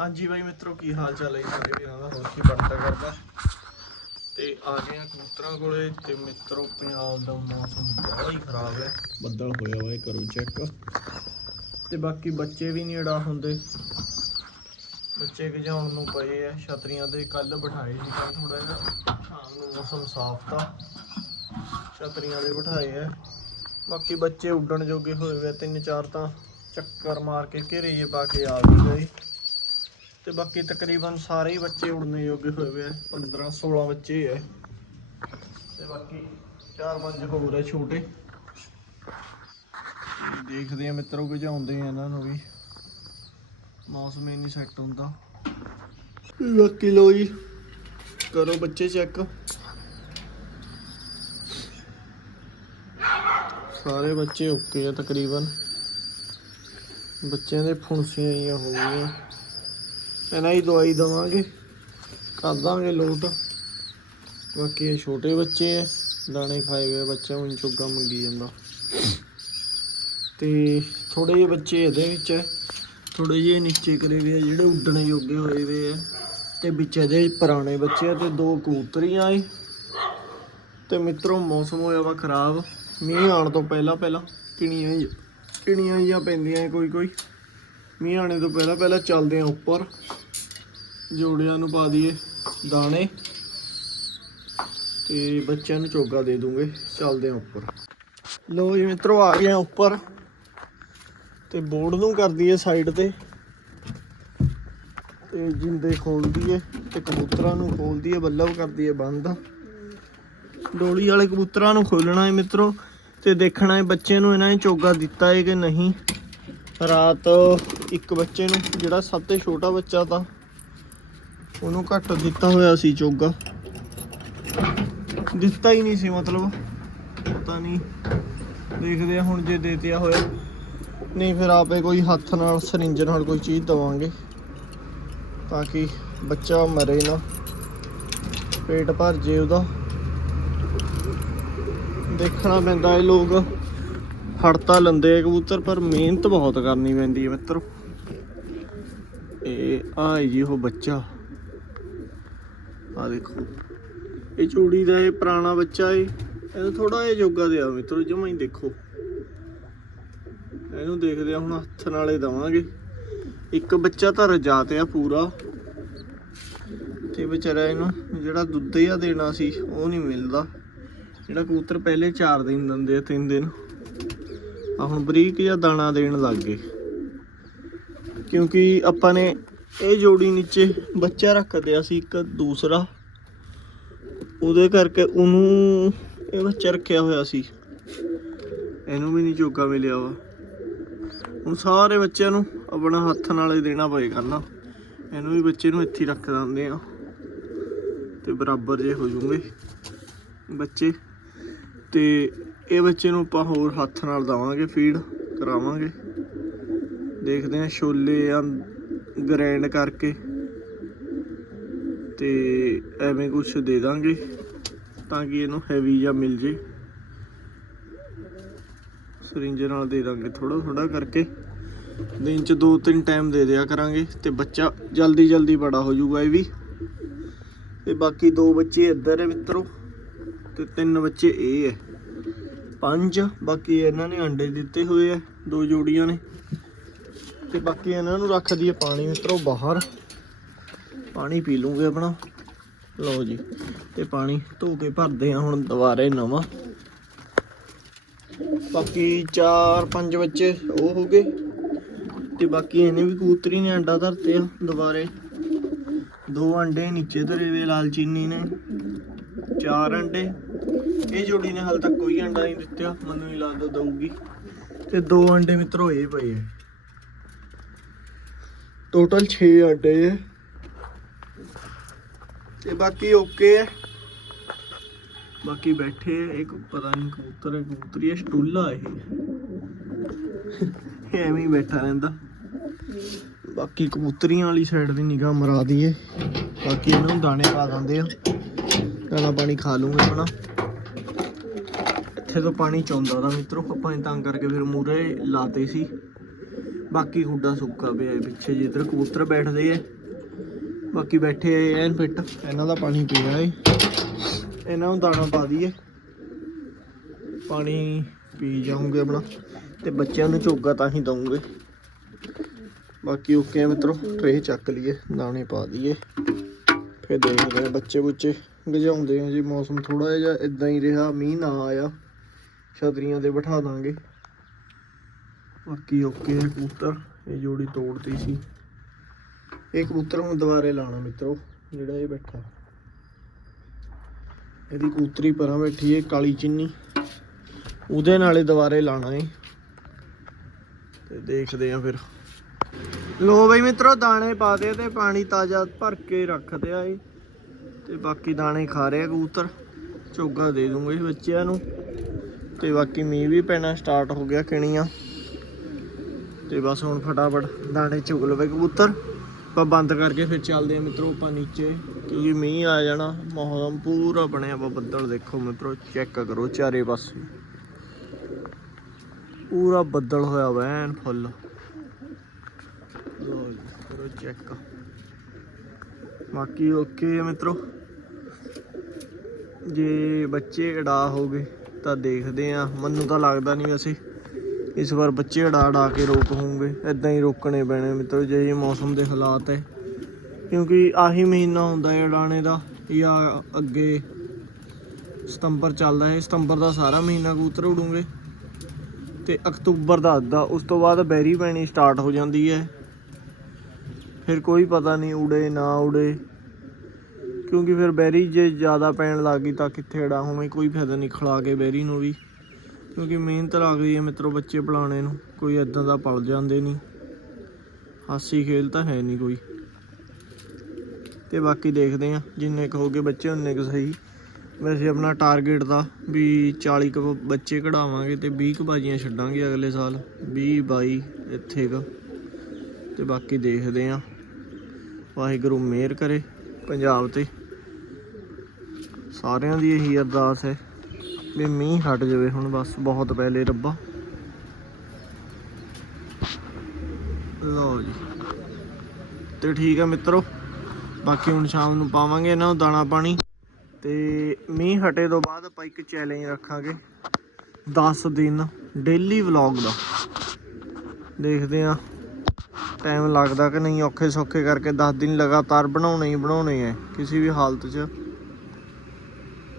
ਹਾਂਜੀ ਬਾਈ ਮਿੱਤਰੋ ਕੀ ਹਾਲ ਚਾਲ ਹੈ ਸਾਰੇ ਵੀਰਾਂ ਦਾ ਹੋਰ ਕੀ ਬਣਦਾ ਕਰਦਾ? ਤੇ ਆ ਗਏ ਆ ਕਬੂਤਰਾਂ ਕੋਲੇ ਤੇ ਮਿੱਤਰੋ ਪੰਜਾਬ ਦਾ ਮੌਸਮ ਬੜਾ ਹੀ ਖਰਾਬ ਹੈ। ਬੱਦਲ ਹੋਇਆ ਇਹ ਕਰੋ ਚੈੱਕ ਤੇ ਬਾਕੀ ਬੱਚੇ ਵੀ ਨਹੀਂ ਅੜਾ ਹੁੰਦੇ। ਬੱਚੇ ਗਜਾਉਣ ਨੂੰ ਪਏ ਆ ਛਤਰੀਆਂ ਤੇ ਕੱਲ ਬਿਠਾਏ ਸੀ ਕੱਲ ਥੋੜਾ ਜਿਹਾ। ਸ਼ਾਮ ਨੂੰ ਮੌਸਮ ਸਾਫ਼ ਤਾਂ ਛਤਰੀਆਂ ਦੇ ਬਿਠਾਏ ਆ। ਬਾਕੀ ਬੱਚੇ ਉੱਡਣ ਜੋਗੇ ਹੋਏ ਵੇ ਤਿੰਨ ਚਾਰ ਤਾਂ ਚੱਕਰ ਮਾਰ ਕੇ ਘੇਰੇ ਜੇ ਪਾ ਕੇ ਆ ਵੀ ਗਏ ਤੇ ਬਾਕੀ ਤਕਰੀਬਨ ਸਾਰੇ ਹੀ ਬੱਚੇ ਉੜਨੇ ਯੋਗ ਹੋਏ ਵੇ ਆ। 15 16 ਬੱਚੇ ਐ ਤੇ ਬਾਕੀ ਚਾਰ, ਪੰਜ ਹੋਰ ਐ ਛੋਟੇ। ਦੇਖਦੇ ਆ ਮਿੱਤਰੋ ਗਜਾਉਂਦੇ ਆ ਇਹਨਾਂ ਨੂੰ ਵੀ। ਮੌਸਮ ਹੀ ਨਹੀਂ ਸੈੱਟ ਹੁੰਦਾ। ਬਾਕੀ ਲੋ ਜੀ, ਕਰੋ ਬੱਚੇ ਚੈੱਕ ਸਾਰੇ ਬੱਚੇ ਓਕੇ ਆ ਤਕਰੀਬਨ। ਬੱਚਿਆਂ ਦੇ ਫੁੰਸੀਆਂ ਹੀ ਹੋ ਗਈਆਂ। ਇਹਨਾਂ ਦੀ ਦਵਾਈ ਦਵਾਂਗੇ। ਕਰ ਦਾਂਗੇ ਲੋਟ। ਬਾਕੀ ਇਹ ਛੋਟੇ ਬੱਚੇ ਐ ਦਾਣੇ ਖਾਏ ਹੋਏ ਬੱਚਾ, ਹੁਣ ਚੁੱਗਾ ਮੰਗੀ ਜਾਂਦਾ। ਤੇ ਥੋੜੇ ਜਿਹੇ ਬੱਚੇ ਇਹਦੇ ਵਿੱਚ ਐ ਥੋੜੇ ਜਿਹੇ ਨੀਚੇ ਕਰੇ ਹੋਏ ਆ, ਜਿਹੜੇ ਉੱਡਣੇ ਯੋਗੇ ਹੋਏ ਹੋਏ ਆ। ਤੇ ਵਿੱਚ ਇਹਦੇ ਪੁਰਾਣੇ ਬੱਚੇ ਆ ਤੇ ਦੋ ਕਬੂਤਰੀਆਂ ਏ। ਤੇ ਮਿੱਤਰੋ, ਮੌਸਮ ਹੋਇਆ ਵਾ ਖਰਾਬ। ਮੀਂਹ ਆਉਣ ਤੋਂ ਪਹਿਲਾਂ ਪਹਿਲਾਂ ਕਿਣੀਆਂ ਹੀ ਕਿਣੀਆਂ ਹੀ ਪੈਂਦੀਆਂ ਏ ਕੋਈ ਕੋਈ ਮੀਂਹ ਆਣੇ ਤੋਂ ਪਹਿਲਾਂ ਪਹਿਲਾਂ ਚੱਲਦੇ ਆ ਉੱਪਰ। ਜੋੜਿਆਂ ਨੂੰ ਪਾ ਦਈਏ ਦਾਣੇ ਤੇ ਬੱਚਿਆਂ ਨੂੰ ਚੋਗਾ ਦੇ ਦੂੰਗੇ। ਚੱਲਦੇ ਆ ਉੱਪਰ। ਲੋ ਜੀ ਮਿੱਤਰੋ, ਆ ਗਏ ਆ ਉੱਪਰ ਤੇ ਬੋਰਡ ਨੂੰ ਕਰ ਦਈਏ ਸਾਈਡ ਤੇ ਤੇ ਜਿੰਦੇ ਖੋਲ ਦਈਏ ਤੇ ਕਬੂਤਰਾਂ ਨੂੰ ਖੋਲ ਦਈਏ, ਬੱਲਬ ਕਰ ਦਈਏ ਬੰਦ। ਡੋਲੀ ਵਾਲੇ ਕਬੂਤਰਾਂ ਨੂੰ ਖੋਲਣਾ ਹੈ ਮਿੱਤਰੋ ਤੇ ਦੇਖਣਾ ਹੈ ਬੱਚੇ ਨੂੰ ਇਹਨਾਂ ਨੇ ਚੋਗਾ ਦਿੱਤਾ ਹੈ ਕਿ ਨਹੀਂ। ਰਾਤ ਇੱਕ ਬੱਚੇ ਨੂੰ, ਜਿਹੜਾ ਸਭ ਤੋਂ ਛੋਟਾ ਬੱਚਾ ਤਾਂ ਉਹਨੂੰ ਘੱਟ ਦਿੱਤਾ ਹੋਇਆ ਸੀ ਚੋਗਾ। ਦਿੱਤਾ ਹੀ ਨਹੀਂ ਸੀ ਮਤਲਬ। ਪਤਾ ਨਹੀਂ। ਦੇਖਦੇ ਆ ਹੁਣ ਜੇ ਦੇ ਦਿਆ ਹੋਇਆ। ਨਹੀਂ ਫਿਰ ਆਪੇ ਕੋਈ ਹੱਥ ਨਾਲ, ਸਰਿੰਜ ਨਾਲ ਕੋਈ ਚੀਜ਼ ਦਵਾਂਗੇ। ਤਾਂ ਕਿ ਬੱਚਾ ਮਰੇ ਨਾ। ਪੇਟ ਭਰ ਜੇ ਉਹਦਾ। ਦੇਖਣਾ ਪੈਂਦਾ ਇਹ ਲੋਕ। ਹੜਤਾ ਲੰਦੇ ਆ ਕਬੂਤਰ, ਪਰ ਮਿਹਨਤ ਬਹੁਤ ਕਰਨੀ ਪੈਂਦੀ ਹੈ ਮਿੱਤਰੋ। ਇਹ ਆਈ ਜੀ ਉਹ ਬੱਚਾ। ਆ ਦੇਖੋ। ਇਹ ਚੂੜੀ ਦਾ ਇਹ ਪੁਰਾਣਾ ਬੱਚਾ ਏ। ਇਹਨੂੰ ਥੋੜਾ ਜਿਹਾ ਜੋਗਾ ਦਿਆ ਮਿੱਤਰੋ, ਜਮਾ ਹੀ ਦੇਖੋ। ਇਹਨੂੰ ਦੇਖਦੇ ਆ, ਹੁਣ ਹੱਥ ਨਾਲੇ ਦਵਾਂਗੇ। ਇੱਕ ਬੱਚਾ ਤਾਂ ਰਜਾ ਆ ਪੂਰਾ। ਤੇ ਵਿਚਾਰਾ ਇਹਨੂੰ ਜਿਹੜਾ ਦੁੱਧ ਜਿਹਾ ਦੇਣਾ ਸੀ, ਉਹ ਨਹੀਂ ਮਿਲਦਾ। ਜਿਹੜਾ ਕਬੂਤਰ ਪਹਿਲੇ 4 ਦਿਨ ਦਿੰਦੇ ਆ 3 ਦਿਨ। ਆ ਹੁਣ ਬਰੀਕ ਜਿਹਾ ਦਾਣਾ ਦੇਣ ਲੱਗ ਗਏ। ਕਿਉਂਕਿ ਆਪਾਂ ਨੇ ਇਹ ਜੋੜੀ ਨੀਚੇ ਬੱਚਾ ਰੱਖਦੇ ਆ ਸੀ ਇੱਕ ਦੂਸਰਾ। ਉਹਦੇ ਕਰਕੇ ਉਹਨੂੰ ਇਹ ਬੱਚਾ ਰੱਖਿਆ ਹੋਇਆ ਸੀ। ਇਹਨੂੰ ਵੀ ਨਹੀਂ ਚੋਗਾ ਮਿਲਿਆ ਵਾ। ਹੁਣ ਸਾਰੇ ਬੱਚਿਆਂ ਨੂੰ ਆਪਣਾ ਹੱਥ ਨਾਲ ਹੀ ਦੇਣਾ ਪਏਗਾ ਨਾ। ਇਹਨੂੰ ਵੀ ਬੱਚੇ ਨੂੰ ਇੱਥੇ ਰੱਖ ਦਿੰਦੇ ਆ। ਤੇ ਬਰਾਬਰ ਜੇ ਹੋ ਜੂਗੇ ਬੱਚੇ। ਤੇ ਇਹ ਬੱਚੇ ਨੂੰ ਆਪਾਂ ਹੋਰ ਹੱਥ ਨਾਲ ਦਵਾਂਗੇ, ਫੀਡ ਕਰਾਵਾਂਗੇ। ਦੇਖਦੇ ਆ ਛੋਲੇ ਆ ਕਰਕੇ ਤੇ ਐਵੇਂ ਕੁਝ ਦੇ ਦਾਂਗੇ ਤਾਂ ਕਿ ਇਹਨੂੰ ਹੈਵੀ ਜਾਂ ਮਿਲ ਜੇ। ਸਰਿੰਜ ਨਾਲ ਦੇ ਦਾਂਗੇ ਥੋੜਾ ਥੋੜਾ ਕਰਕੇ। ਦਿਨ ਚ ਦੋ ਤਿੰਨ ਟਾਈਮ ਦੇ ਦਿਆ ਕਰਾਂਗੇ ਤੇ ਬੱਚਾ ਜਲਦੀ ਜਲਦੀ ਬੜਾ ਹੋ ਜਾਊਗਾ ਇਹ ਵੀ। ਤੇ ਬਾਕੀ ਦੋ ਬੱਚੇ ਇੱਧਰ ਹੈ ਮਿੱਤਰੋ ਤੇ ਤਿੰਨ ਬੱਚੇ ਇਹ ਹੈ। ਪੰਜ, ਬਾਕੀ ਇਹਨਾਂ ਨੇ ਅੰਡੇ ਦਿੱਤੇ ਹੋਏ ਆ ਦੋ ਜੋੜੀਆਂ ਨੇ। ਤੇ ਬਾਕੀ ਇਹਨਾਂ ਨੂੰ ਰੱਖ ਦਈਏ ਪਾਣੀ ਮਿੱਤਰੋ ਬਾਹਰ। ਪਾਣੀ ਪੀ ਲੂਗੇ ਆਪਣਾ। ਲਓ ਜੀ, ਤੇ ਪਾਣੀ ਧੋ ਕੇ ਭਰਦੇ ਆ ਹੁਣ ਦੁਬਾਰੇ ਨਵਾਂ। ਬਾਕੀ 4-5 ਬੱਚੇ ਉਹ ਹੋ ਗਏ। ਤੇ ਬਾਕੀ ਇਹਨੇ ਵੀ ਕੂਤਰੀ ਨੇ ਅੰਡਾ ਧਰਤੇ ਆ ਦੁਬਾਰੇ। ਦੋ ਅੰਡੇ ਨੀਚੇ ਧਰੇ ਵੇ ਲਾਲ ਚੀਨੀ ਨੇ। ਚਾਰ ਅੰਡੇ। ਇਹ ਜੋੜੀ ਨੇ ਹਾਲ ਤੱਕ ਕੋਈ ਅੰਡਾ ਨਹੀਂ ਦਿੱਤਾ, ਮੈਨੂੰ ਹੀ ਲੱਗਦਾ ਦਊਗੀ। ਤੇ ਦੋ ਅੰਡੇ ਮਿੱਤਰੋ ਇਹ ਪਏ ਆ। ਟੋਟਲ 6 ਅੰਡੇ ਹੈ ਤੇ ਬਾਕੀ ਓਕੇ ਹੈ ਬਾਕੀ ਬੈਠੇ ਇੱਕ ਪਤਾ ਨਹੀਂ ਕਬੂਤਰ ਹੈ ਕਬੂਤਰੀ ਹੈ ਸਟੂਲਾ ਇਹ। ਐਵੇਂ ਹੀ ਬੈਠਾ ਰਹਿੰਦਾ। ਬਾਕੀ ਕਬੂਤਰੀਆਂ ਵਾਲੀ ਸਾਈਡ ਦੀ ਨਿਗਾਹ ਮਰਾ ਦਈਏ। ਬਾਕੀ ਇਹਨਾਂ ਨੂੰ ਦਾਣੇ ਪਾ ਦਿੰਦੇ ਆ। ਦਾਣਾ ਪਾਣੀ ਖਾ ਲੂੰਗੇ ਆਪਣਾ। ਇੱਥੇ ਤੋਂ ਪਾਣੀ ਚੌਂਦਾ ਦਾ ਮਿੱਤਰੋ, ਆਪਾਂ ਨੇ ਤਾਂ ਕਰਕੇ ਫਿਰ ਮੂਰੇ ਲਾਤੇ ਸੀ। ਬਾਕੀ ਖੁੱਡਾ ਸੁੱਕਾ ਪਿਆ ਹੈ ਪਿੱਛੇ ਜਿੱਧਰ ਕਬੂਤਰ ਬੈਠਦੇ ਐ ਬਾਕੀ ਬੈਠੇ ਐ ਐਨ ਫਿੱਟ। ਇਹਨਾਂ ਦਾ ਪਾਣੀ ਪੀਣਾ ਏ ਇਹਨਾਂ ਨੂੰ ਦਾਣਾ ਪਾ ਦਈਏ। ਪਾਣੀ ਪੀ ਜਾਉਂਗੇ ਆਪਣਾ। ਤੇ ਬੱਚਿਆਂ ਨੂੰ ਝੋਗਾ ਤਾਂ ਹੀ ਦਵਾਂਗੇ ਬਾਕੀ ਓਕੇ ਮਿੱਤਰੋ ਟਰੇ ਚੱਕ ਲਈਏ ਦਾਣੇ ਪਾ ਦਈਏ। ਫਿਰ ਦੇਖਦੇ ਆ ਬੱਚੇ ਬੁੱਚੇ ਗਜਾਉਂਦੇ ਆ ਜੀ ਮੌਸਮ ਥੋੜਾ ਜਿਹਾ ਇਦਾਂ ਹੀ ਰਿਹਾ ਮੀਂਹ ਨਾ ਆਇਆ। ਛਤਰੀਆਂ ਤੇ ਬਿਠਾ ਦਾਂਗੇ। ਬਾਕੀ ਓਕੇ ਹੈ ਕਬੂਤਰ, ਇਹ ਜੋੜੀ ਤੋੜਤੀ ਸੀ। ਇਹ ਕਬੂਤਰ ਹੁਣ ਦੁਬਾਰੇ ਲਾਣਾ ਮਿੱਤਰੋ, ਜਿਹੜਾ ਇਹ ਬੈਠਾ। ਇਹਦੀ ਕੂਤਰੀ ਪਰਾਂ ਬੈਠੀ ਹੈ ਕਾਲੀ ਚਿੰਨੀ। ਉਹਦੇ ਨਾਲੇ ਦੁਬਾਰੇ ਲਾਣਾ ਏ। ਤੇ ਦੇਖਦੇ ਆ ਫਿਰ। ਲੋ ਬਈ ਮਿੱਤਰੋ, ਦਾਣੇ ਪਾ ਦੇ ਤੇ ਪਾਣੀ ਤਾਜ਼ਾ ਭਰ ਕੇ ਰੱਖਦੇ ਆ ਇਹ ਤੇ ਬਾਕੀ ਦਾਣੇ ਖਾ ਰਿਹਾ ਕਬੂਤਰ। ਚੋਗਾ ਦੇ ਦੂੰਗੇ ਬੱਚਿਆਂ ਨੂੰ। ਤੇ ਬਾਕੀ ਮੀਂਹ ਵੀ ਪੈਣਾ ਸਟਾਰਟ ਹੋ ਗਿਆ, ਕਿਣੀਆਂ। ਤੇ ਬਸ ਹੁਣ ਫਟਾਫਟ ਦਾਣੇ ਚੁਗ ਲਵੇ ਕਬੂਤਰ। ਆਪਾਂ ਬੰਦ ਕਰਕੇ ਫਿਰ ਚੱਲਦੇ ਆ ਮਿੱਤਰੋ ਆਪਾਂ ਨੀਚੇ ਕਿਉਂਕਿ ਮੀਂਹ ਆ ਜਾਣਾ ਮੌਸਮ ਪੂਰਾ ਬਣਿਆ ਵਾ ਬੱਦਲ, ਦੇਖੋ ਮਿੱਤਰੋ, ਚੈੱਕ ਕਰੋ ਚਾਰੇ ਪਾਸੇ। ਪੂਰਾ ਬੱਦਲ ਹੋਇਆ ਵਾ ਐਨ ਫੁੱਲ। ਲੋ ਕਰੋ ਚੈੱਕ। ਬਾਕੀ ਓਕੇ ਮਿੱਤਰੋ। ਜੇ ਬੱਚੇ ਅੜਾ ਹੋ ਗਏ ਤਾਂ ਦੇਖਦੇ ਆ ਮੈਨੂੰ ਤਾਂ ਲੱਗਦਾ ਨਹੀਂ ਵੈਸੇ। ਇਸ ਵਾਰ ਬੱਚੇ ਅੜਾ ਅੜਾ ਕੇ ਰੋਕ ਹੋਣਗੇ। ਇਦਾਂ ਹੀ ਰੋਕਣੇ ਪੈਣੇ ਮਿੱਤਰੋ, ਜੇ ਇਹ ਮੌਸਮ ਦੇ ਹਾਲਾਤ ਹੈ। ਕਿਉਂਕਿ ਆਹੀ ਮਹੀਨਾ ਹੁੰਦਾ ਹੈ ਅਡਾਣੇ ਦਾ, ਜਾਂ ਅੱਗੇ ਸਤੰਬਰ ਚੱਲਦਾ ਹੈ। ਸਤੰਬਰ ਦਾ ਸਾਰਾ ਮਹੀਨਾ ਕਬੂਤਰ ਉਡੂਗੇ। ਤੇ ਅਕਤੂਬਰ ਦਾ ਅੱਧਾ, ਉਸ ਤੋਂ ਬਾਅਦ ਬੈਰੀ ਪੈਣੀ ਸਟਾਰਟ ਹੋ ਜਾਂਦੀ ਹੈ। ਫਿਰ ਕੋਈ ਪਤਾ ਨਹੀਂ ਉੜੇ ਨਾ ਉੜੇ ਕਿਉਂਕਿ ਫਿਰ ਬੈਰੀ ਜੇ ਜ਼ਿਆਦਾ ਪੈਣ ਲੱਗ ਗਈ ਤਾਂ ਕਿੱਥੇ ਅੜਾ ਹੋਵੇਂ, ਕੋਈ ਫਾਇਦਾ ਨਹੀਂ ਖਿਲਾ ਕੇ ਬੈਰੀ ਨੂੰ ਵੀ। ਕਿਉਂਕਿ ਮਿਹਨਤ ਲੱਗਦੀ ਹੈ ਮਿੱਤਰੋ ਬੱਚੇ ਪਲਾਣੇ ਨੂੰ, ਕੋਈ ਇਦਾਂ ਦਾ ਪਲ ਜਾਂਦੇ ਨਹੀਂ। ਹਾਸੀ ਖੇਲ ਤਾਂ ਹੈ ਨਹੀਂ ਕੋਈ। ਤੇ ਬਾਕੀ ਦੇਖਦੇ ਆ ਜਿੰਨੇ ਕੁ ਹੋਗੇ ਬੱਚੇ, ਉਨੇ ਕੁ ਸਹੀ। ਵੈਸੇ ਆਪਣਾ ਟਾਰਗੇਟ ਦਾ ਵੀ 40 ਕੁ ਬੱਚੇ ਕਢਾਵਾਂਗੇ ਤੇ 20 ਕੁ ਬਾਜੀਆਂ ਛੱਡਾਂਗੇ ਅਗਲੇ ਸਾਲ। 20 22 ਇੱਥੇ ਕ। ਤੇ ਬਾਕੀ ਦੇਖਦੇ ਆ ਵਾਹਿਗੁਰੂ ਮਿਹਰ ਕਰੇ ਪੰਜਾਬ ਤੇ। ਸਾਰਿਆਂ ਦੀ ਇਹੀ ਅਰਦਾਸ ਹੈ। ਵੀ ਮੀਂਹ ਹਟ ਜਾਵੇ ਹੁਣ ਬਸ, ਬਹੁਤ ਪਹਿਲੇ ਰੱਬਾ। ਲਓ ਜੀ। ਤੇ ਠੀਕ ਆ ਮਿੱਤਰੋ, ਬਾਕੀ ਹੁਣ ਸ਼ਾਮ ਨੂੰ ਪਾਵਾਂਗੇ ਇਹਨਾਂ ਨੂੰ ਦਾਣਾ ਪਾਣੀ। ਤੇ ਮੀਂਹ ਹਟੇ ਤੋਂ ਬਾਅਦ ਆਪਾਂ ਇੱਕ ਚੈਲੰਜ ਰੱਖਾਂਗੇ। 10 ਦਿਨ ਡੇਲੀ ਵਲੌਗ ਦਾ। ਦੇਖਦੇ ਆ ਟਾਈਮ ਲੱਗਦਾ ਕਿ ਨਹੀਂ, ਔਖੇ ਸੌਖੇ ਕਰਕੇ 10 ਦਿਨ ਲਗਾਤਾਰ ਬਣਾਉਣੇ ਹੀ ਬਣਾਉਣੇ ਐ ਕਿਸੇ ਵੀ ਹਾਲਤ 'ਚ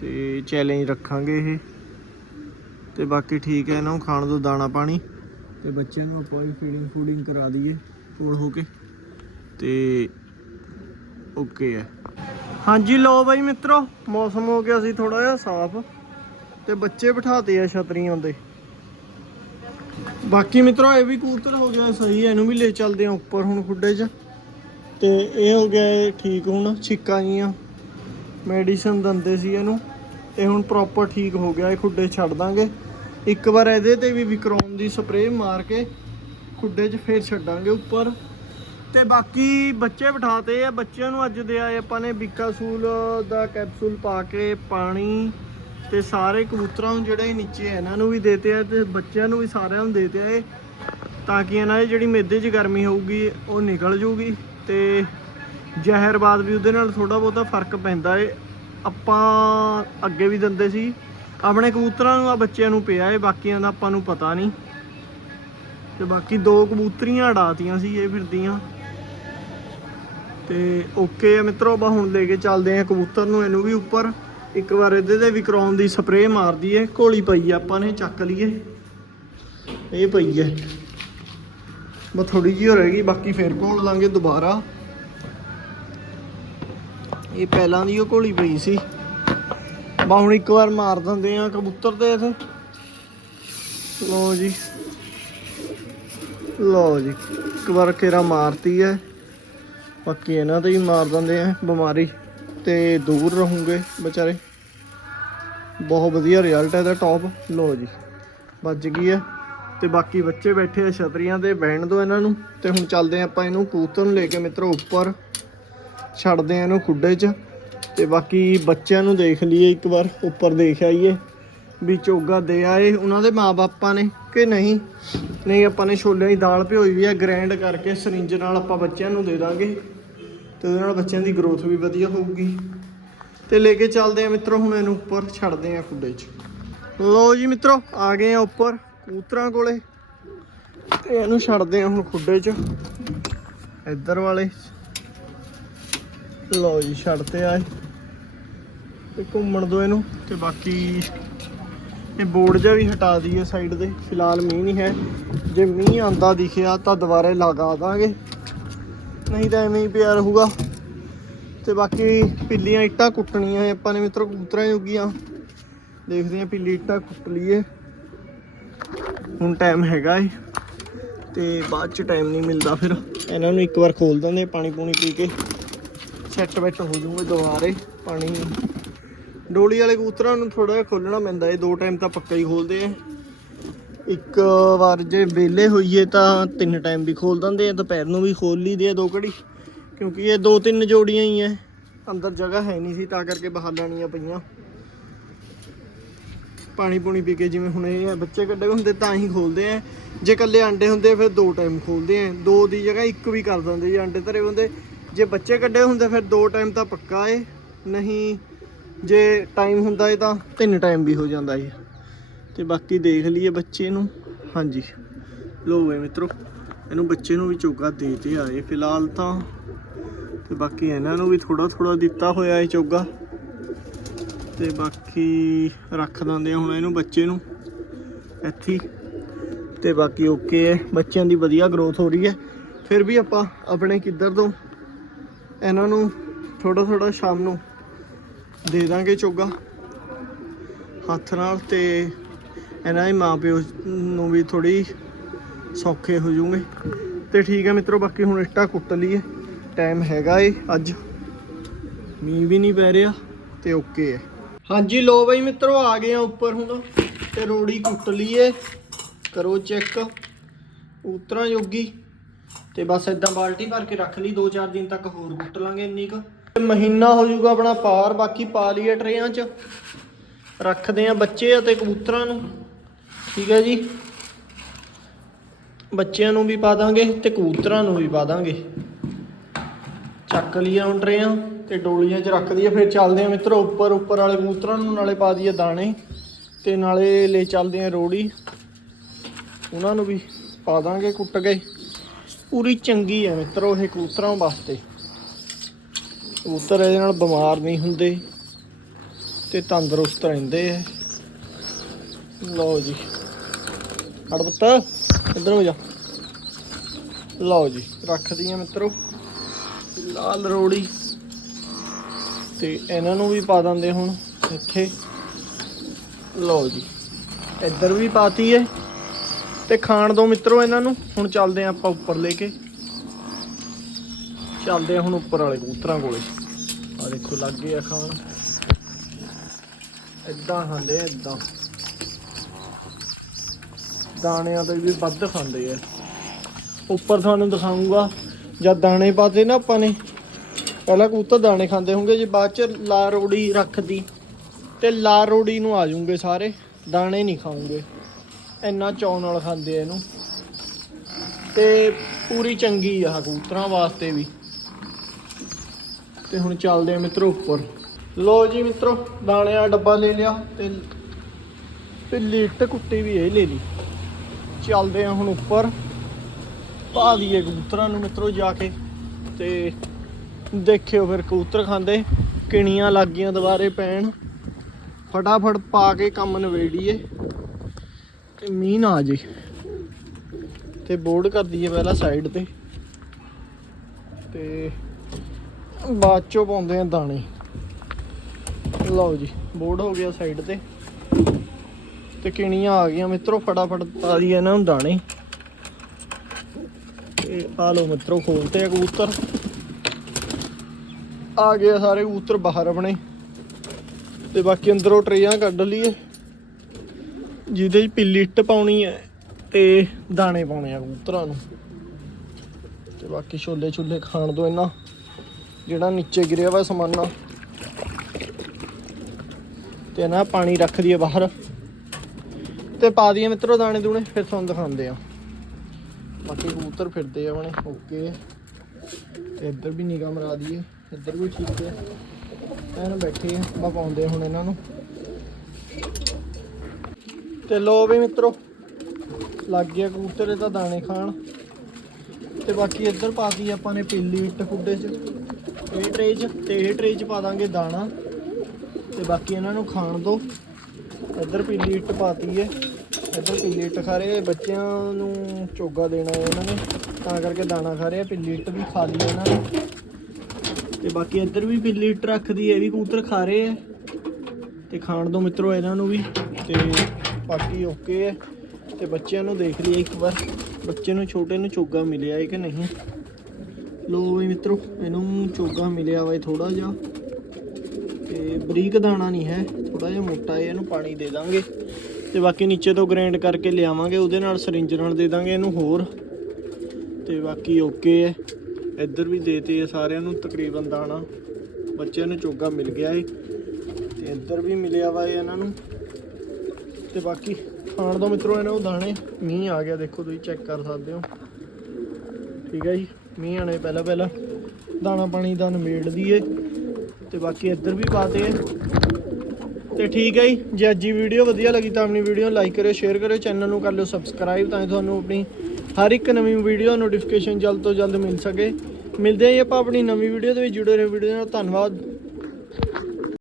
ਤੇ ਚੈਲੰਜ ਰੱਖਾਂਗੇ ਇਹ। ਤੇ ਬਾਕੀ ਠੀਕ ਹੈ ਇਹਨਾਂ ਨੂੰ ਖਾਣ ਤੋਂ ਦਾਣਾ ਪਾਣੀ। ਤੇ ਬੱਚਿਆਂ ਨੂੰ ਆਪਾਂ ਵੀ ਫੀਡਿੰਗ ਫੂਡਿੰਗ ਕਰਾ ਦਈਏ ਕੋਲ ਹੋ ਕੇ। ਤੇ ਓਕੇ ਹੈ। ਹਾਂਜੀ ਲੋ ਬਾਈ ਮਿੱਤਰੋ, ਮੌਸਮ ਹੋ ਗਿਆ ਸੀ ਥੋੜਾ ਜਿਹਾ ਸਾਫ਼। ਤੇ ਬੱਚੇ ਬਿਠਾਤੇ ਆ ਛਤਰੀਆਂ ਦੇ। ਬਾਕੀ ਮਿੱਤਰੋ, ਇਹ ਵੀ ਕਬੂਤਰ ਹੋ ਗਿਆ ਸਹੀ ਹੈ, ਇਹਨੂੰ ਵੀ ਲੈ ਚੱਲਦੇ ਆ ਉੱਪਰ ਹੁਣ ਖੁੱਡੇ 'ਚ। ਤੇ ਇਹ ਹੋ ਗਿਆ ਠੀਕ ਹੁਣ ਛਿੱਕਾਂ ਜੀਆਂ। ਮੈਡੀਸਨ ਦਿੰਦੇ ਸੀ ਇਹਨੂੰ। ਇਹ ਹੁਣ ਪ੍ਰੋਪਰ ਠੀਕ ਹੋ ਗਿਆ, ਇਹ ਖੁੱਡੇ ਛੱਡ ਦਾਂਗੇ। ਇੱਕ ਵਾਰ ਇਹਦੇ ਤੇ ਵੀ ਵਿਕਰੋਨ ਦੀ ਸਪਰੇਅ ਮਾਰ ਕੇ ਖੁੱਡੇ 'ਚ ਫੇਰ ਛੱਡਾਂਗੇ ਉੱਪਰ। ਤੇ ਬਾਕੀ ਬੱਚੇ ਬਿਠਾਤੇ ਆ, ਬੱਚਿਆਂ ਨੂੰ ਅੱਜ ਦੇ ਆਏ ਆਪਾਂ ਨੇ ਬਿਕਾਸੂਲ ਦਾ ਕੈਪਸੂਲ ਪਾ ਕੇ ਪਾਣੀ ਤੇ ਸਾਰੇ ਕਬੂਤਰਾਂ ਨੂੰ ਜਿਹੜੇ ਨੀਚੇ ਆ, ਇਹਨਾਂ ਨੂੰ ਵੀ ਦੇਤੇ ਆ ਤੇ ਬੱਚਿਆਂ ਨੂੰ ਵੀ ਸਾਰਿਆਂ ਨੂੰ ਦੇਤੇ ਆ ਇਹ, ਤਾਂ ਕਿ ਇਹਨਾਂ ਦੀ ਜਿਹੜੀ ਮੇਦੇ 'ਚ ਗਰਮੀ ਹੋਊਗੀ, ਉਹ ਨਿਕਲ ਜੂਗੀ ਤੇ ਜ਼ਹਿਰਬਾਦ ਵੀ ਉਹਦੇ ਨਾਲ ਥੋੜਾ ਬਹੁਤਾ ਫ਼ਰਕ ਪੈਂਦਾ ਏ। ਆਪਾਂ ਅੱਗੇ ਵੀ ਦਿੰਦੇ ਸੀ। ਆਪਣੇ ਕਬੂਤਰਾਂ ਨੂੰ ਆ ਬੱਚਿਆਂ ਨੂੰ ਪਿਆ ਏ ਬਾਕੀਆਂ ਦਾ ਆਪਾਂ ਨੂੰ ਪਤਾ ਨਹੀਂ। ਤੇ ਬਾਕੀ ਦੋ ਕਬੂਤਰੀਆਂ ਅੜਾਤੀਆਂ ਸੀ ਇਹ ਫਿਰਦੀਆਂ ਤੇ ਓਕੇ ਆ ਮਿੱਤਰੋ ਬਾ ਹੁਣ ਲੈ ਕੇ ਚੱਲਦੇ ਆ ਕਬੂਤਰ ਨੂੰ, ਇਹਨੂੰ ਵੀ ਉੱਪਰ। ਇੱਕ ਵਾਰ ਇਹਦੇ ਤੇ ਵੀ ਦੀ ਸਪਰੇਅ ਮਾਰ ਦਈਏ। ਘੋਲੀ ਪਈ ਆ, ਆਪਾਂ ਨੇ ਚੱਕ ਲਈਏ। ਇਹ ਪਈ ਹੈ ਬਸ ਥੋੜੀ ਜਿਹੀ ਹੋ ਰਹੇਗੀ ਬਾਕੀ ਫੇਰ ਘੋਲ ਲਾਂਗੇ ਦੁਬਾਰਾ। ਇਹ ਪਹਿਲਾਂ ਦੀ ਉਹ ਘੋਲੀ ਪਈ ਸੀ। ਬਾ ਹੁਣ ਇੱਕ ਵਾਰ ਮਾਰ ਦਿੰਦੇ ਆ ਕਬੂਤਰ ਤੇ ਇਥੇ। ਲਓ ਜੀ। ਲਓ ਜੀ, ਇੱਕ ਵਾਰ ਕੇਰਾ ਮਾਰਤੀ ਹੈ। ਬਾਕੀ ਇਹਨਾਂ ਤੇ ਹੀ ਮਾਰ ਦਿੰਦੇ ਆ, ਬਿਮਾਰੀ ਤੇ ਦੂਰ ਰਹੂਗੇ ਵਿਚਾਰੇ। ਬਹੁਤ ਵਧੀਆ ਰਿਜ਼ਲਟ ਹੈ ਇਹਦਾ ਟੌਪ ਲਓ ਜੀ, ਵੱਜ ਗਈ ਹੈ। ਤੇ ਬਾਕੀ ਬੱਚੇ ਬੈਠੇ ਆ ਛਤਰੀਆਂ ਤੇ ਬਹਿਣ ਦੋ ਇਹਨਾਂ ਨੂੰ। ਤੇ ਹੁਣ ਚੱਲਦੇ ਆ ਆਪਾਂ ਇਹਨੂੰ ਕਬੂਤਰ ਨੂੰ ਲੈ ਕੇ ਮਿੱਤਰੋ ਉੱਪਰ। ਛੱਡਦੇ ਆ ਇਹਨੂੰ ਖੁੱਡੇ 'ਚ ਤੇ ਬਾਕੀ ਬੱਚਿਆਂ ਨੂੰ ਦੇਖ ਲਈਏ ਇੱਕ ਵਾਰ, ਉੱਪਰ ਦੇਖ ਆਈਏ ਵੀ ਚੋਗਾ ਦੇ ਆਏ ਉਹਨਾਂ ਦੇ ਮਾਪੇ ਨੇ ਕਿ ਨਹੀਂ? ਨਹੀਂ, ਆਪਾਂ ਨੇ ਛੋਲਿਆਂ ਦੀ ਦਾਲ ਭਿਓਈ ਵੀ ਆ ਗ੍ਰੈਂਡ ਕਰਕੇ ਸਰਿੰਜ ਨਾਲ ਆਪਾਂ ਬੱਚਿਆਂ ਨੂੰ ਦੇ ਦਾਂਗੇ ਤੇ ਉਹਦੇ ਨਾਲ ਬੱਚਿਆਂ ਦੀ ਗਰੋਥ ਵੀ ਵਧੀਆ ਹੋਊਗੀ। ਤੇ ਲੈ ਕੇ ਚੱਲਦੇ ਆ ਮਿੱਤਰੋ, ਹੁਣ ਇਹਨੂੰ ਉੱਪਰ ਛੱਡਦੇ ਆ ਖੁੱਡੇ 'ਚ। ਲਓ ਜੀ ਮਿੱਤਰੋ, ਆ ਗਏ ਆ ਉੱਪਰ ਕੂਤਰਾਂ ਕੋਲੇ ਤੇ ਇਹਨੂੰ ਛੱਡਦੇ ਆ ਹੁਣ ਖੁੱਡੇ 'ਚ। ਇੱਧਰ ਵਾਲੇ ਲਓ ਜੀ, ਛੱਡ 'ਤੇ ਆਏ। ਤੇ ਘੁੰਮਣ ਦੋ ਇਹਨੂੰ, ਤੇ ਬਾਕੀ ਇਹ ਬੋਰਡ ਜਿਹਾ ਵੀ ਹਟਾ ਦਈਏ ਸਾਈਡ ਦੇ ਫਿਲਹਾਲ ਮੀਂਹ ਨਹੀਂ ਹੈ। ਜੇ ਮੀਂਹ ਆਂਦਾ ਦਿਖਿਆ ਤਾਂ ਦੁਬਾਰੇ ਲਗਾ ਦਾਂਗੇ। ਨਹੀਂ ਤਾਂ ਐਵੇਂ ਹੀ ਪਿਆ ਰਹੂਗਾ। ਤੇ ਬਾਕੀ ਪਿੱਲੀਆਂ ਇੱਟਾਂ ਕੁੱਟਣੀਆਂ ਆਪਾਂ ਨੇ ਮਿੱਤਰੋ, ਕਬੂਤਰਾਂ ਜੋਗੀਆਂ। ਦੇਖਦੇ ਆਂ ਪਿੱਲੀ ਇੱਟਾਂ ਕੁੱਟ ਲਈਏ। ਹੁਣ ਟਾਈਮ ਹੈਗਾ ਏ। ਤੇ ਬਾਅਦ ਚ ਟਾਈਮ ਨਹੀਂ ਮਿਲਦਾ ਫਿਰ। ਇਹਨਾਂ ਨੂੰ ਇੱਕ ਵਾਰ ਖੋਲ ਦਿੰਦੇ ਪਾਣੀ ਪੂਣੀ ਪੀ ਕੇ। ਸੈੱਟ ਬੈੱਟ ਹੋ ਜੂਗੇ ਦੁਬਾਰੇ ਪਾਣੀ। ਡੋਲੀ ਵਾਲੇ ਕਬੂਤਰਾਂ ਨੂੰ ਥੋੜਾ ਜਿਹਾ ਖੋਲਣਾ ਪੈਂਦਾ ਏ ਦੋ ਟਾਈਮ ਤਾਂ ਪੱਕਾ ਹੀ ਖੋਲਦੇ ਆ। ਇੱਕ ਵਾਰ ਜੇ ਵਿਹਲੇ ਹੋਈਏ ਤਾਂ ਤਿੰਨ ਟਾਈਮ ਵੀ ਖੋਲ ਦਿੰਦੇ ਆ ਦੁਪਹਿਰ ਨੂੰ ਵੀ ਖੋਲ ਲਈਦੇ ਆ ਦੋ ਘੜੀ ਕਿਉਂਕਿ ਇਹ ਦੋ ਤਿੰਨ ਜੋੜੀਆਂ ਹੀ ਐ ਅੰਦਰ ਜਗ੍ਹਾ ਹੈ ਨਹੀਂ ਸੀ ਤਾਂ ਕਰਕੇ ਬਾਹਰ ਲੈਣੀਆਂ ਪਈਆਂ। ਪਾਣੀ ਪੂਣੀ ਪੀ ਕੇ ਜਿਵੇਂ ਹੁਣ ਇਹ ਆ, ਬੱਚੇ ਕੱਢੇ ਹੋਏ ਹੁੰਦੇ ਤਾਂ ਹੀ ਖੋਲਦੇ ਆ। ਜੇ ਇਕੱਲੇ ਅੰਡੇ ਹੁੰਦੇ ਫਿਰ ਦੋ ਟਾਈਮ ਖੋਲਦੇ ਆ। ਦੋ ਦੀ ਜਗ੍ਹਾ ਇੱਕ ਵੀ ਕਰ ਦਿੰਦੇ ਜੇ ਅੰਡੇ ਧਰੇ ਹੁੰਦੇ ਜੇ ਬੱਚੇ ਕੱਢੇ ਹੁੰਦੇ ਫਿਰ ਦੋ ਟਾਈਮ ਤਾਂ ਪੱਕਾ ਏ, ਨਹੀਂ ਜੇ ਟਾਈਮ ਹੁੰਦਾ ਏ ਤਾਂ ਤਿੰਨ ਟਾਈਮ ਵੀ ਹੋ ਜਾਂਦਾ ਏ। ਤੇ ਬਾਕੀ ਦੇਖ ਲਈਏ ਬੱਚੇ ਨੂੰ। ਹਾਂਜੀ। ਲੋ ਵੇ ਮਿੱਤਰੋ, ਇਹਨੂੰ ਬੱਚੇ ਨੂੰ ਵੀ ਚੋਗਾ ਦੇ ਤੇ ਆਏ। ਫਿਲਹਾਲ ਤਾਂ ਤੇ ਬਾਕੀ ਇਹਨਾਂ ਨੂੰ ਵੀ ਥੋੜਾ ਥੋੜਾ ਦਿੱਤਾ ਹੋਇਆ ਏ ਚੋਗਾ ਤੇ ਬਾਕੀ ਰੱਖ ਦਿੰਦੇ ਆ ਹੁਣ ਇਹਨੂੰ ਬੱਚੇ ਨੂੰ। ਇੱਥੇ ਹੀ। ਤੇ ਬਾਕੀ ਓਕੇ ਹੈ ਬੱਚਿਆਂ ਦੀ ਵਧੀਆ ਗਰੋਥ ਹੋ ਰਹੀ ਹੈ ਫਿਰ ਵੀ ਆਪਾਂ ਆਪਣੇ ਕਿੱਧਰ ਤੋਂ ਇਹਨਾਂ ਨੂੰ ਥੋੜਾ ਥੋੜਾ ਸ਼ਾਮ ਨੂੰ ਦੇ ਦਾਂਗੇ ਚੋਗਾ। ਹੱਥ ਨਾਲ ਤੇ ਇਹਨਾਂ ਦੇ ਮਾਪਿਓ ਨੂੰ ਵੀ ਥੋੜੀ ਸੌਖੇ ਹੋ ਜੂਗੇ ਤੇ ਠੀਕ ਹੈ ਮਿੱਤਰੋ, ਬਾਕੀ ਹੁਣ ਇੱਟਾਂ ਕੁੱਟ ਲਈਏ। ਟਾਈਮ ਹੈਗਾ ਏ ਅੱਜ। ਮੀਂਹ ਵੀ ਨਹੀਂ ਪੈ ਰਿਹਾ ਤੇ ਓਕੇ ਹੈ। ਹਾਂਜੀ ਲੋ ਬਈ ਮਿੱਤਰੋ, ਆ ਗਏ ਆ ਉੱਪਰ ਹੁਣ ਤੇ ਰੋੜੀ ਕੁੱਟ ਲਈਏ। ਕਰੋ ਚੈੱਕ ਉਤਰਾਂ ਯੋਗੀ ਤੇ ਬਸ ਇਦਾਂ ਬਾਲਟੀ ਭਰ ਕੇ ਰੱਖ ਲਈ 2-4 ਦਿਨ ਤੱਕ ਹੋਰ ਕੁੱਟ ਲਾਂਗੇ ਇੰਨੀ ਕੁ। ਤੇ ਮਹੀਨਾ ਹੋ ਜਾਊਗਾ ਆਪਣਾ ਪਾਰ, ਬਾਕੀ ਪਾ ਲਈਏ ਟਰੇਆਂ 'ਚ। ਰੱਖਦੇ ਆ ਬੱਚੇ ਅਤੇ ਕਬੂਤਰਾਂ ਨੂੰ। ਠੀਕ ਹੈ ਜੀ। ਬੱਚਿਆਂ ਨੂੰ ਵੀ ਪਾ ਦਾਂਗੇ ਤੇ ਕਬੂਤਰਾਂ ਨੂੰ ਵੀ ਪਾ ਦਾਂਗੇ। ਚੱਕ ਲਈਏ ਹੁਣ ਟਰੇਆਂ ਤੇ ਡੋਲੀਆਂ 'ਚ ਰੱਖ ਦਈਏ, ਫਿਰ ਚੱਲਦੇ ਆ ਮਿੱਤਰੋ ਉੱਪਰ ਉੱਪਰ ਵਾਲੇ ਕਬੂਤਰਾਂ ਨੂੰ, ਨਾਲੇ ਪਾ ਦਈਏ ਦਾਣੇ ਤੇ ਨਾਲੇ ਲੈ ਚੱਲਦੇ ਆ ਰੋੜੀ। ਉਹਨਾਂ ਨੂੰ ਵੀ ਪਾ ਦਾਂਗੇ ਕੁੱਟ ਕੇ। ਪੂਰੀ ਚੰਗੀ ਹੈ ਮਿੱਤਰੋ ਇਹ ਕਬੂਤਰਾਂ ਵਾਸਤੇ। ਕਬੂਤਰ ਇਹਦੇ ਨਾਲ ਬਿਮਾਰ ਨਹੀਂ ਹੁੰਦੇ ਤੇ ਤੰਦਰੁਸਤ ਰਹਿੰਦੇ ਐ। ਲਓ ਜੀ। ਹੜ ਪੁੱਤ, ਇੱਧਰ ਹੋ ਜਾ। ਲਓ ਜੀ ਰੱਖਦੀ ਦਈਏ ਮਿੱਤਰੋ। ਲਾਲ ਰੋੜੀ। ਤੇ ਇਹਨਾਂ ਨੂੰ ਵੀ ਪਾ ਦਿੰਦੇ ਹੁਣ ਇੱਥੇ। ਲਓ ਜੀ, ਇੱਧਰ ਵੀ ਪਾਤੀ ਏ ਤੇ ਖਾਣ ਦੋ ਮਿੱਤਰੋ ਇਹਨਾਂ ਨੂੰ। ਹੁਣ ਚੱਲਦੇ ਆਂ ਆਪਾਂ ਉੱਪਰ ਲੈ ਕੇ। ਚੱਲਦੇ ਆ ਹੁਣ ਉੱਪਰ ਵਾਲੇ ਕਬੂਤਰਾਂ ਕੋਲੇ। ਆ ਦੇਖੋ, ਲੱਗ ਗਏ ਆ ਖਾਣ। ਇਦਾਂ ਖਾਂਦੇ ਆ ਇਦਾਂ ਦਾਣਿਆਂ ਤੋਂ ਵੀ ਵੱਧ ਖਾਂਦੇ ਆ। ਉੱਪਰ ਤੁਹਾਨੂੰ ਦਿਖਾਉਂਗਾ ਜਦ ਦਾਣੇ ਪਾਤੇ ਨਾ ਆਪਾਂ ਨੇ। ਪਹਿਲਾਂ ਕਬੂਤਰ ਦਾਣੇ ਖਾਂਦੇ ਹੋਣਗੇ, ਜੇ ਬਾਅਦ ਚ ਲਾ ਰੋੜੀ ਰੱਖਦੀ, ਤੇ ਲਾ ਰੋੜੀ ਨੂੰ ਆ ਜਾਊਂਗੇ ਸਾਰੇ। ਦਾਣੇ ਨਹੀਂ ਖਾਉਂਗੇ ਇੰਨਾ ਚੌਂ ਨਾਲ ਖਾਂਦੇ ਆ ਇਹਨੂੰ। ਤੇ ਪੂਰੀ ਚੰਗੀ ਆ ਕਬੂਤਰਾਂ ਵਾਸਤੇ ਵੀ। ਤੇ ਹੁਣ ਚੱਲਦੇ ਆ ਮਿੱਤਰੋ ਉੱਪਰ। ਲੋ ਜੀ ਮਿੱਤਰੋ ਦਾਣੇ ਦਾ ਡੱਬਾ ਲੈ ਲਿਆ ਤੇ ਤੇ ਲਿੱਟ ਕੁੱਟੀ ਵੀ ਇਹ ਲੈ ਲਈ। ਚੱਲਦੇ ਆ ਹੁਣ ਉੱਪਰ। ਪਾ ਦਈਏ ਕਬੂਤਰਾਂ ਨੂੰ ਮਿੱਤਰੋ ਜਾ ਕੇ। ਤੇ ਦੇਖਿਓ ਫਿਰ ਕਬੂਤਰ ਖਾਂਦੇ। ਕਿਣੀਆਂ ਲੱਗ ਗਈਆਂ ਦੁਬਾਰੇ ਪੈਣ। ਫਟਾਫਟ ਪਾ ਕੇ ਕੰਮ ਨਵੇੜੀਏ ਤੇ ਮੀਂਹ ਨਾ ਆ ਜੇ। ਤੇ ਬੋਰਡ ਕਰ ਦਈਏ ਪਹਿਲਾਂ ਸਾਈਡ ਤੇ। ਤੇ ਬਾਅਦ ਚੋਂ ਪਾਉਂਦੇ ਆ ਦਾਣੇ। ਲਓ ਜੀ, ਬੋਰਡ ਹੋ ਗਿਆ ਸਾਈਡ ਤੇ। ਤੇ ਕਿਣੀਆਂ ਆ ਗਈਆਂ। ਮਿੱਤਰੋ, ਫਟਾਫਟ ਪਾ ਦਈਏ ਇਹਨਾਂ ਨੂੰ ਦਾਣੇ। ਤੇ ਆ ਲਓ ਮਿੱਤਰੋ ਖੋਲਤੇ ਆ ਕਬੂਤਰ। ਆ ਗਏ ਸਾਰੇ ਕਬੂਤਰ ਬਾਹਰ ਆਪਣੇ। ਤੇ ਬਾਕੀ ਅੰਦਰੋਂ ਟਰੇਆਂ ਕੱਢ ਲਈਏ। ਜਿਹਦੇ 'ਚ ਪਿੱਲੀ ਇੱਟ ਪਾਉਣੀ ਹੈ ਤੇ ਦਾਣੇ ਪਾਉਣੇ ਆ ਕਬੂਤਰਾਂ ਨੂੰ। ਤੇ ਬਾਕੀ ਛੋਲੇ ਛੁੱਲੇ ਖਾਣ ਦੋ ਇਹਨਾਂ। ਜਿਹੜਾ ਨੀਚੇ ਗਿਰਿਆ ਵਾ ਸਮਾਨਾ। ਤੇ ਨਾ ਪਾਣੀ ਰੱਖ ਦਈਏ ਬਾਹਰ। ਤੇ ਪਾ ਦਈਏ ਮਿੱਤਰੋ ਦਾਣੇ ਦੂਣੇ, ਫਿਰ ਤੁਹਾਨੂੰ ਦਿਖਾਉਂਦੇ ਆ। ਬਾਕੀ ਕਬੂਤਰ ਫਿਰਦੇ ਆ ਆਪਣੇ ਓਕੇ। ਤੇ ਇੱਧਰ ਵੀ ਨਿਗਾਹ ਮਰਾ ਦਈਏ। ਇੱਧਰ ਵੀ ਠੀਕ ਹੈ। ਐਨ ਬੈਠੇ ਆ, ਆਪਾਂ ਪਾਉਂਦੇ ਹੁਣ ਇਹਨਾਂ ਨੂੰ। ਤੇ ਲੋ ਵੀ ਮਿੱਤਰੋ, ਲੱਗ ਗਿਆ ਕਬੂਤਰ ਇਹ ਤਾਂ ਦਾਣੇ ਖਾਣ। ਤੇ ਬਾਕੀ ਇੱਧਰ ਪਾਤੀ ਆਪਾਂ ਨੇ ਪੀਲੀ ਇੱਟ ਖੁੱਡੇ 'ਚ ਇਹ ਟਰੇ 'ਚ, ਤੇ ਇਹ ਟਰੇ 'ਚ ਪਾ ਦਾਂਗੇ ਦਾਣਾ। ਤੇ ਬਾਕੀ ਇਹਨਾਂ ਨੂੰ ਖਾਣ ਦੋ। ਇੱਧਰ ਪੀਲੀ ਇੱਟ ਪਾਤੀ ਹੈ ਇੱਧਰ ਪੀਲੀ ਇੱਟ ਖਾ ਰਹੇ ਬੱਚਿਆਂ ਨੂੰ ਚੋਗਾ ਦੇਣਾ ਹੈ ਇਹਨਾਂ ਨੇ। ਤਾਂ ਕਰਕੇ ਦਾਣਾ ਖਾ ਰਹੇ ਪੀਲੀ ਇੱਟ ਵੀ ਖਾ ਲਈ ਇਹਨਾਂ ਨੇ। ਤੇ ਬਾਕੀ ਇੱਧਰ ਵੀ ਪੀਲੀ ਇੱਟ ਰੱਖਦੀ ਹੈ ਇਹ ਵੀ ਕਬੂਤਰ ਖਾ ਰਹੇ ਹੈ ਤੇ ਖਾਣ ਦੋ ਮਿੱਤਰੋ ਇਹਨਾਂ ਨੂੰ ਵੀ। ਤੇ ਬਾਕੀ ਓਕੇ ਹੈ ਤੇ ਬੱਚਿਆਂ ਨੂੰ ਦੇਖ ਲਈਏ ਇੱਕ ਵਾਰ। ਬੱਚੇ ਨੂੰ, ਛੋਟੇ ਨੂੰ ਚੋਗਾ ਮਿਲਿਆ ਹੈ ਕਿ ਨਹੀਂ? ਲੋ ਵੀ ਮਿੱਤਰੋ, ਇਹਨੂੰ ਚੋਗਾ ਮਿਲਿਆ ਵਾ ਥੋੜਾ ਜਿਹਾ। ਤੇ ਬਰੀਕ ਦਾਣਾ ਨਹੀਂ ਹੈ ਥੋੜਾ ਜਿਹਾ ਮੋਟਾ ਹੈ, ਇਹਨੂੰ ਪਾਣੀ ਦੇ ਦਾਂਗੇ। ਤੇ ਬਾਕੀ ਨੀਚੇ ਤੋਂ ਗ੍ਰਾਈਂਡ ਕਰਕੇ ਲਿਆਵਾਂਗੇ, ਉਹਦੇ ਨਾਲ ਸਰਿੰਜ ਨਾਲ ਦੇ ਦਾਂਗੇ ਇਹਨੂੰ ਹੋਰ। ਤੇ ਬਾਕੀ ਓਕੇ ਹੈ। ਇੱਧਰ ਵੀ ਦੇਤੇ ਆ ਸਾਰਿਆਂ ਨੂੰ ਤਕਰੀਬਨ ਦਾਣਾ। ਬੱਚਿਆਂ ਨੂੰ ਚੋਗਾ ਮਿਲ ਗਿਆ ਹੈ ਤੇ ਇੱਧਰ ਵੀ ਮਿਲਿਆ ਵਾ ਇਹ ਇਹਨਾਂ ਨੂੰ। ਤੇ ਬਾਕੀ ਖਾਣ ਦੋ ਮਿੱਤਰੋ ਇਹਨਾਂ ਨੂੰ ਦਾਣੇ, ਮੀਂਹ ਆ ਗਿਆ, ਦੇਖੋ ਤੁਸੀਂ ਚੈੱਕ ਕਰ ਸਕਦੇ ਹੋ। ਠੀਕ ਹੈ ਜੀ, ਮੀਂਹ ਆਣੇ ਪਹਿਲਾਂ ਪਹਿਲਾਂ ਦਾਣਾ ਪਾਣੀ ਦਾ ਨਿਬੇੜ ਦਈਏ ਤੇ ਬਾਕੀ ਇੱਧਰ ਵੀ ਪਾਤੇ ਹੈ ਤੇ ਠੀਕ ਹੈ ਜੀ, ਜੇ ਅੱਜ ਦੀ ਵੀਡੀਓ ਵਧੀਆ ਲੱਗੀ ਤਾਂ ਆਪਣੀ ਵੀਡੀਓ ਨੂੰ ਲਾਈਕ ਕਰਿਓ ਸ਼ੇਅਰ ਕਰਿਓ ਚੈਨਲ ਨੂੰ ਕਰ ਲਿਓ ਸਬਸਕ੍ਰਾਈਬ ਤਾਂ ਤੁਹਾਨੂੰ ਆਪਣੀ ਹਰ ਇੱਕ ਨਵੀਂ ਵੀਡੀਓ ਨੋਟੀਫਿਕੇਸ਼ਨ ਜਲਦ ਤੋਂ ਜਲਦ ਮਿਲ ਸਕੇ। ਮਿਲਦੇ ਹਾਂ ਜੀ ਆਪਾਂ ਆਪਣੀ ਨਵੀਂ ਵੀਡੀਓ ਦੇ ਵਿੱਚ ਜੁੜੇ ਰਹੋ ਵੀਡੀਓ ਨਾਲ ਧੰਨਵਾਦ।